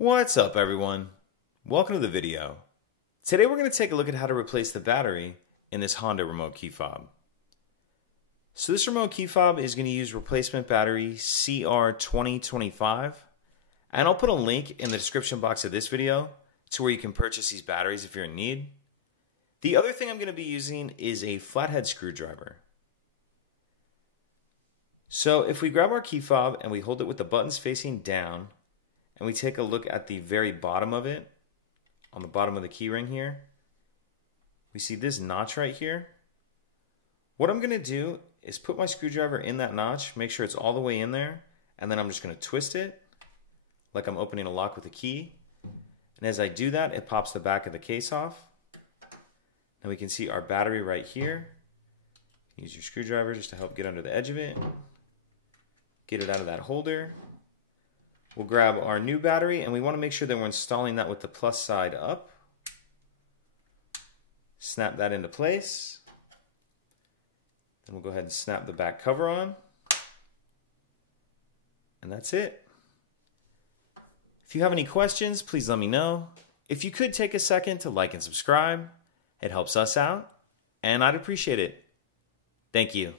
What's up, everyone? Welcome to the video. Today we're going to take a look at how to replace the battery in this Honda remote key fob. So this remote key fob is going to use replacement battery CR2025, and I'll put a link in the description box of this video to where you can purchase these batteries if you're in need. The other thing I'm going to be using is a flathead screwdriver. So if we grab our key fob and we hold it with the buttons facing down, and we take a look at the very bottom of it, on the bottom of the key ring here, we see this notch right here. What I'm going to do is put my screwdriver in that notch, make sure it's all the way in there, and then I'm just going to twist it like I'm opening a lock with a key. And as I do that, it pops the back of the case off. And we can see our battery right here. Use your screwdriver just to help get under the edge of it. Get it out of that holder. We'll grab our new battery, and we want to make sure that we're installing that with the plus side up. Snap that into place. Then we'll go ahead and snap the back cover on. And that's it. If you have any questions, please let me know. If you could take a second to like and subscribe, it helps us out, and I'd appreciate it. Thank you.